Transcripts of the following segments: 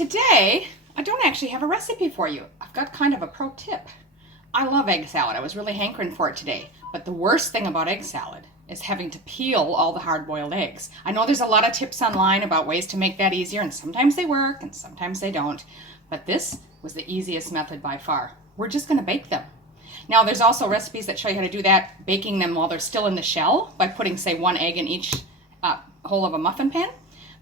today, I don't actually have a recipe for you. I've got kind of a pro tip. I love egg salad. I was really hankering for it today. But the worst thing about egg salad is having to peel all the hard-boiled eggs. I know there's a lot of tips online about ways to make that easier, and sometimes they work and sometimes they don't. But this was the easiest method by far. We're just going to bake them. Now, there's also recipes that show you how to do that, baking them while they're still in the shell by putting, say, one egg in each hole of a muffin pan.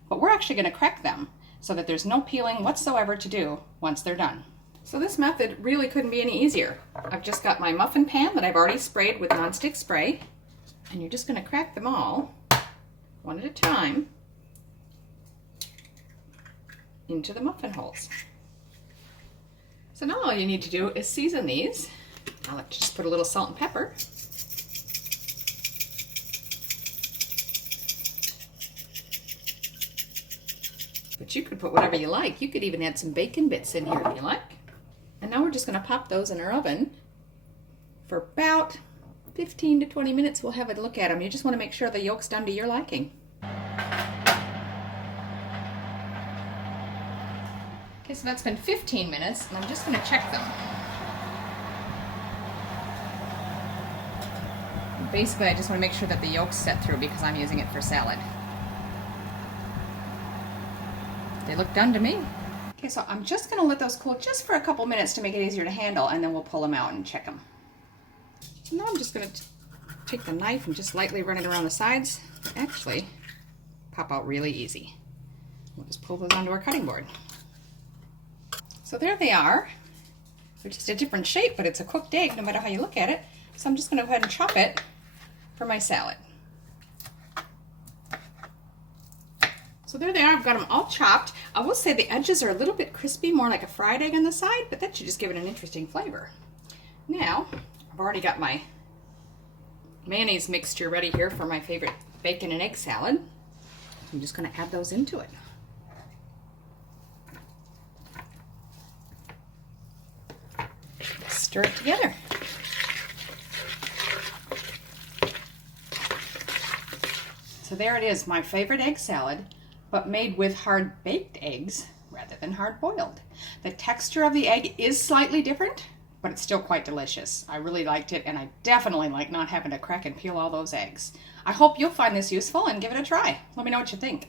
But we're actually going to crack them so that there's no peeling whatsoever to do once they're done. So this method really couldn't be any easier. I've just got my muffin pan that I've already sprayed with nonstick spray, and you're just going to crack them all one at a time into the muffin holes. So now all you need to do is season these. I'll just put a little salt and pepper. But you could put whatever you like. You could even add some bacon bits in here if you like. And now we're just going to pop those in our oven for about 15 to 20 minutes. We'll have a look at them. You just want to make sure the yolk's done to your liking. Okay, so that's been 15 minutes, and I'm just going to check them. And basically, I just want to make sure that the yolk's set through because I'm using it for salad. They look done to me. Okay, so I'm just going to let those cool just for a couple minutes to make it easier to handle, and then we'll pull them out and check them. So now I'm just going to take the knife and just lightly run it around the sides. They actually pop out really easy. We'll just pull those onto our cutting board. So there they are. They're just a different shape, but it's a cooked egg no matter how you look at it. So I'm just going to go ahead and chop it for my salad. So there they are, I've got them all chopped. I will say the edges are a little bit crispy, more like a fried egg on the side, but that should just give it an interesting flavor. Now, I've already got my mayonnaise mixture ready here for my favorite bacon and egg salad. I'm just going to add those into it. Stir it together. So there it is, my favorite egg salad, but made with hard-baked eggs rather than hard-boiled. The texture of the egg is slightly different, but it's still quite delicious. I really liked it, and I definitely like not having to crack and peel all those eggs. I hope you'll find this useful and give it a try. Let me know what you think.